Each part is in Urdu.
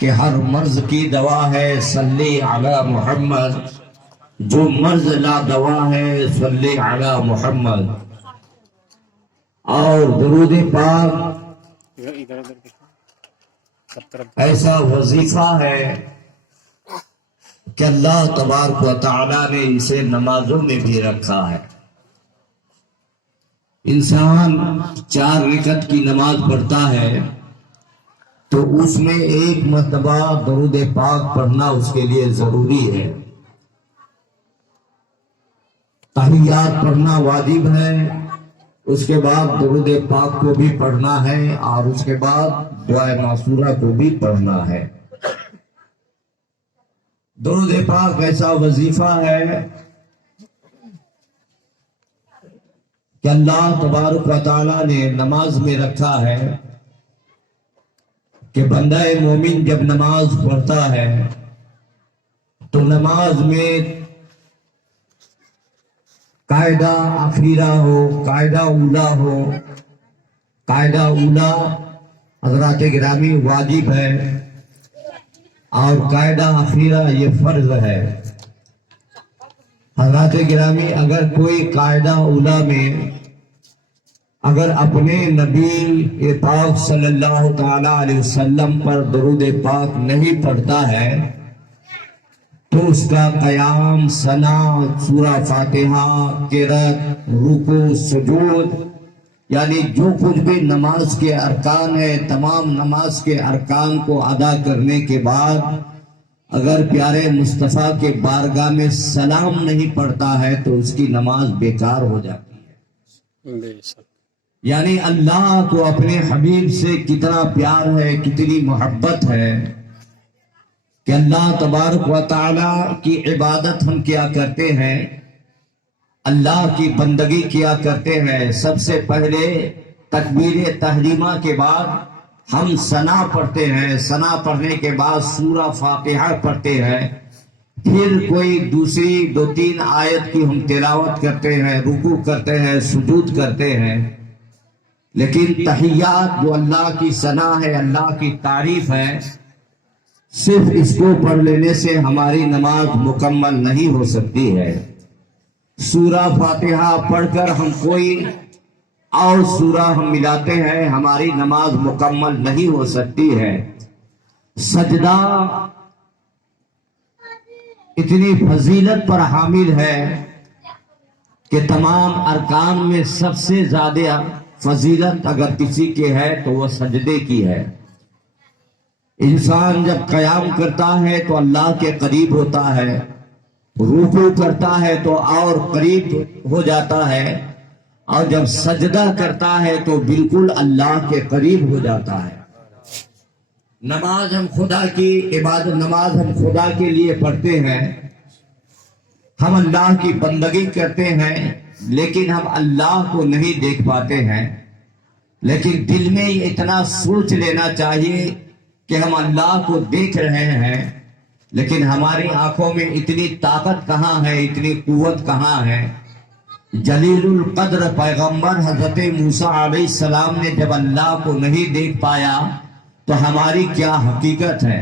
کہ ہر مرض کی دوا ہے صلی علی محمد، جو مرض لا دوا ہے صلی علی محمد۔ اور درود پاک ایسا وظیفہ ہے کہ اللہ تبارک و تعالیٰ نے اسے نمازوں میں بھی رکھا ہے۔ انسان 4 رکعت کی نماز پڑھتا ہے تو اس میں 1 مرتبہ درود پاک پڑھنا اس کے لیے ضروری ہے۔ تحیات پڑھنا واجب ہے، اس کے بعد درود پاک کو بھی پڑھنا ہے، اور اس کے بعد دعائے معصورہ کو بھی پڑھنا ہے۔ درود پاک ایسا وظیفہ ہے کہ اللہ تبارک و تعالیٰ نے نماز میں رکھا ہے کہ بندہ مومن جب نماز پڑھتا ہے تو نماز میں قاعدہ اخیرہ ہو، قاعدہ اولا ہو۔ قاعدہ اولا حضرات گرامی واجب ہے، اور قاعدہ اخیرہ یہ فرض ہے۔ حضرات گرامی اگر کوئی قاعدہ اولا میں اگر اپنے نبی پاک صلی اللہ تعالی علیہ وسلم پر درود پاک نہیں پڑھتا ہے تو اس کا قیام، ثنا، سورہ فاتحہ، قرات، رکوع، سجود، یعنی جو کچھ بھی نماز کے ارکان ہے، تمام نماز کے ارکان کو ادا کرنے کے بعد اگر پیارے مصطفیٰ کے بارگاہ میں سلام نہیں پڑھتا ہے تو اس کی نماز بیکار ہو جاتی ہے۔ یعنی اللہ کو اپنے حبیب سے کتنا پیار ہے، کتنی محبت ہے کہ اللہ تبارک و تعالیٰ کی عبادت ہم کیا کرتے ہیں، اللہ کی بندگی کیا کرتے ہیں۔ سب سے پہلے تکبیر تحریمہ کے بعد ہم ثنا پڑھتے ہیں، ثنا پڑھنے کے بعد سورہ فاتحہ پڑھتے ہیں، پھر کوئی دوسری 2-3 آیت کی ہم تلاوت کرتے ہیں، رکوع کرتے ہیں، سجود کرتے ہیں۔ لیکن تحیات جو اللہ کی ثنا ہے، اللہ کی تعریف ہے، صرف اس کو پڑھ لینے سے ہماری نماز مکمل نہیں ہو سکتی ہے۔ سورہ فاتحہ پڑھ کر ہم کوئی اور سورہ ہم ملاتے ہیں، ہماری نماز مکمل نہیں ہو سکتی ہے۔ سجدہ اتنی فضیلت پر حامل ہے کہ تمام ارکان میں سب سے زیادہ فضیلت اگر کسی کے ہے تو وہ سجدے کی ہے۔ انسان جب قیام کرتا ہے تو اللہ کے قریب ہوتا ہے، رکوع کرتا ہے تو اور قریب ہو جاتا ہے، اور جب سجدہ کرتا ہے تو بالکل اللہ کے قریب ہو جاتا ہے۔ نماز ہم خدا کی عبادت، نماز ہم خدا کے لیے پڑھتے ہیں، ہم اللہ کی بندگی کرتے ہیں، لیکن ہم اللہ کو نہیں دیکھ پاتے ہیں۔ لیکن دل میں اتنا سوچ لینا چاہیے کہ ہم اللہ کو دیکھ رہے ہیں، لیکن ہماری آنکھوں میں اتنی طاقت کہاں ہے، اتنی قوت کہاں ہے۔ جلیل القدر پیغمبر حضرت موسیٰ علیہ السلام نے جب اللہ کو نہیں دیکھ پایا تو ہماری کیا حقیقت ہے۔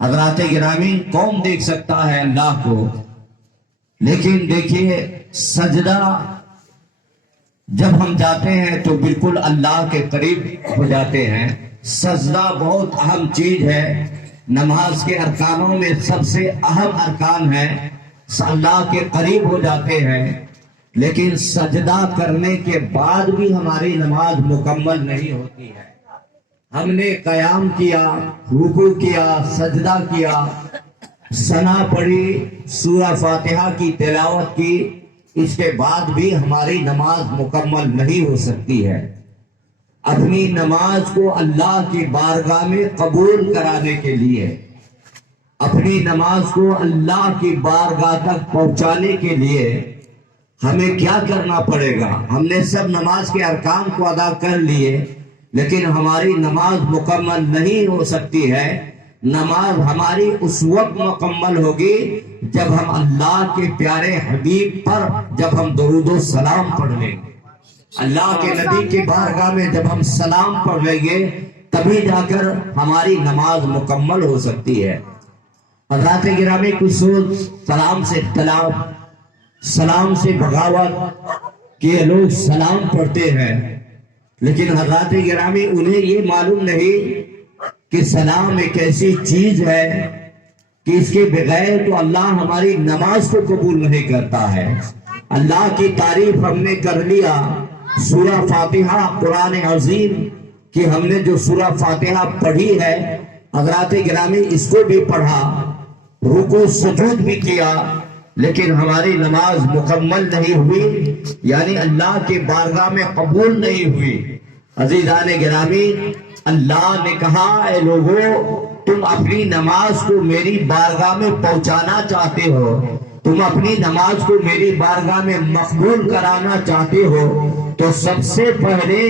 حضرات گرامی کون دیکھ سکتا ہے اللہ کو؟ لیکن دیکھیے سجدہ جب ہم جاتے ہیں تو بالکل اللہ کے قریب ہو جاتے ہیں۔ سجدہ بہت اہم چیز ہے، نماز کے ارکانوں میں سب سے اہم ارکان ہے، اللہ کے قریب ہو جاتے ہیں۔ لیکن سجدہ کرنے کے بعد بھی ہماری نماز مکمل نہیں ہوتی ہے۔ ہم نے قیام کیا، رکوع کیا، سجدہ کیا، ثنا پڑھی، سورہ فاتحہ کی تلاوت کی، اس کے بعد بھی ہماری نماز مکمل نہیں ہو سکتی ہے۔ اپنی نماز کو اللہ کی بارگاہ میں قبول کرانے کے لیے، اپنی نماز کو اللہ کی بارگاہ تک پہنچانے کے لیے ہمیں کیا کرنا پڑے گا؟ ہم نے سب نماز کے ارکان کو ادا کر لیے، لیکن ہماری نماز مکمل نہیں ہو سکتی ہے۔ نماز ہماری اس وقت مکمل ہوگی جب ہم اللہ کے پیارے حبیب پر جب ہم درود و سلام پڑھ لیں گے، اللہ کے نبی کی بارگاہ میں جب ہم سلام پڑھ لیں گے تبھی جا کر ہماری نماز مکمل ہو سکتی ہے۔ حضرات گرامی، کچھ سوچ سلام سے اختلاف، سلام سے بغاوت کہ یہ لوگ سلام پڑھتے ہیں، لیکن حضرات گرامی انہیں یہ معلوم نہیں کہ سلام ایک ایسی چیز ہے کہ اس کے بغیر تو اللہ ہماری نماز کو قبول نہیں کرتا ہے۔ اللہ کی تعریف ہم نے کر لیا، سورہ فاتحہ قرآن عظیم کہ ہم نے جو سورہ فاتحہ پڑھی ہے، حضرات گرامی اس کو بھی پڑھا، رکوع سجود بھی کیا، لیکن ہماری نماز مکمل نہیں ہوئی، یعنی اللہ کی بارگاہ میں قبول نہیں ہوئی۔ عزیزان گرامی، اللہ نے کہا اے لوگو، تم اپنی نماز کو میری بارگاہ میں پہنچانا چاہتے ہو، تم اپنی نماز کو میری بارگاہ میں مقبول کرانا چاہتے ہو، تو سب سے پہلے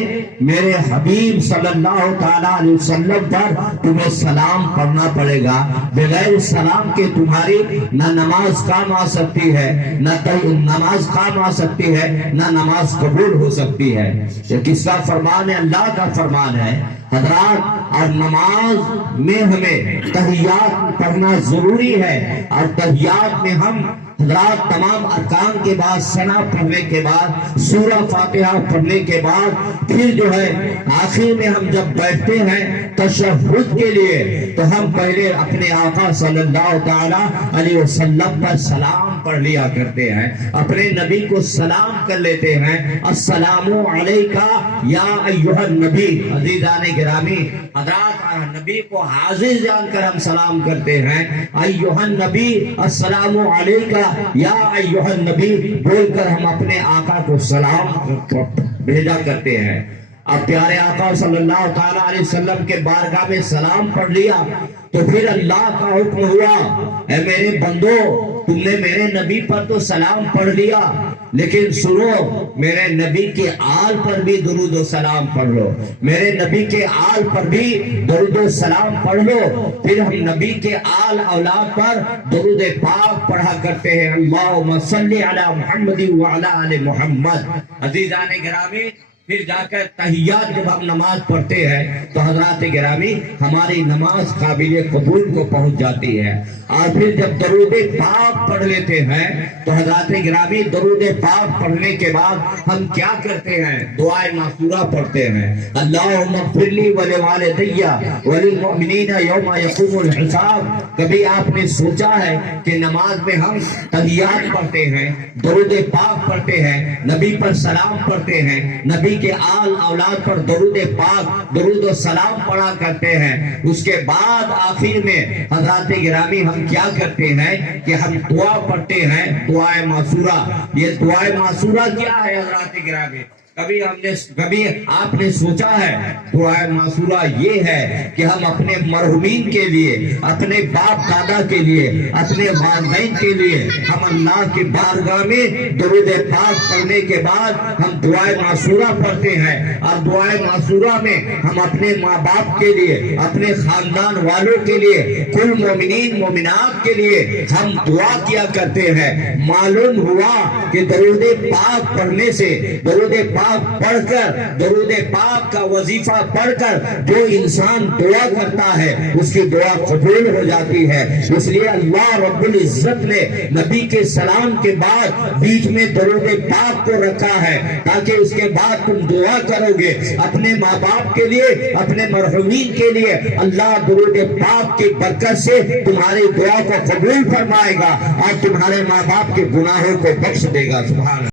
میرے حبیب صلی اللہ تعالیٰ علیہ وسلم پر تمہیں سلام پڑھنا پڑے گا۔ بغیر سلام کے تمہاری نہ نماز کام آ سکتی ہے، نہ نماز کام آ سکتی ہے، نہ نماز قبول ہو سکتی ہے۔ یہ کس کا فرمان ہے؟ اللہ کا فرمان ہے۔ حضرات، اور نماز میں ہمیں تحیات پڑھنا ضروری ہے، اور تحیات میں ہم حضرات تمام ارکان کے بعد، ثنا پڑھنے کے بعد، سورہ فاتحہ پڑھنے کے بعد، پھر جو ہے آخر میں ہم جب بیٹھتے ہیں تشہد کے لیے، تو ہم پہلے اپنے آقا صلی اللہ تعالی علیہ وسلم پر سلام پڑھ لیا کرتے ہیں، اپنے نبی کو سلام کر لیتے ہیں، السلام علیکہ یا ایھا النبی۔ عزیزان گرامی، حضرات نبی کو حاضر جان کر ہم سلام کرتے ہیں، ایھا النبی السلام علیکہ یا ایھا النبی بول کر ہم اپنے آقا کو سلام بھیجا کرتے ہیں۔ اب پیارے آقا صلی اللہ تعالیٰ علیہ وسلم کے بارگاہ میں سلام پڑھ لیا، تو پھر اللہ کا حکم ہوا، اے میرے بندو، تم نے میرے نبی پر تو سلام پڑھ لیا، لیکن سنو، میرے نبی کے آل پر بھی درود و سلام پڑھ لو، میرے نبی کے آل پر بھی درود و سلام پڑھ لو۔ پھر ہم نبی کے آل اولاد پر درود پاک پڑھا کرتے ہیں، اللہم صلی علی محمد وعلی آل محمد۔ عزیزان گرامی، پھر جا کر تحیات جب ہم نماز پڑھتے ہیں تو حضرات گرامی ہماری نماز قابل قبول کو پہنچ جاتی ہے۔ اور پھر جب درود پاک پڑھ لیتے ہیں تو حضرات گرامی درود پاک پڑھنے کے بعد ہم کیا کرتے ہیں؟ دعائے معصورہ پڑھتے ہیں، اللہم اغفر لی ولوالدی وللمؤمنین یوم یقوم الحساب۔ کبھی آپ نے سوچا ہے کہ نماز میں ہم تحیات پڑھتے ہیں، درود پاک پڑھتے ہیں، نبی پر سلام پڑھتے ہیں، نبی کے آل اولاد پر درود پاک، درود و سلام پڑھا کرتے ہیں، اس کے بعد آخر میں حضرات گرامی ہم کیا کرتے ہیں کہ ہم دعا پڑھتے ہیں، دعائے معصورہ۔ یہ دعائے معصورہ کیا ہے حضرات گرامی؟ کبھی آپ نے سوچا ہے؟ دعائے معصورہ یہ ہے کہ ہم اپنے مرحومین کے لیے، اپنے باپ دادا کے لیے، اپنے والدین کے لیے ہم اللہ کی بارگاہ میں درود پاک پڑھنے کے بعد ہم دعائے معصورہ پڑھتے ہیں، اور دعائے معصورہ میں ہم اپنے ماں باپ کے لیے، اپنے خاندان والوں کے لیے، کل مومنین مومنات کے لیے ہم دعا کیا کرتے ہیں۔ معلوم ہوا کہ درود پاک پڑھنے سے، درود پاک پڑھ کر، درود پاک کا وظیفہ پڑھ کر جو انسان دعا کرتا ہے اس کی دعا قبول ہو جاتی ہے۔ اس لیے اللہ رب العزت نے نبی کے سلام کے بعد بیچ میں درود پاک کو رکھا ہے، تاکہ اس کے بعد تم دعا کرو گے اپنے ماں باپ کے لیے، اپنے مرحومین کے لیے، اللہ درود پاک کی برکت سے تمہاری دعا کو قبول فرمائے گا اور تمہارے ماں باپ کے گناہوں کو بخش دے گا۔ سبحان اللہ۔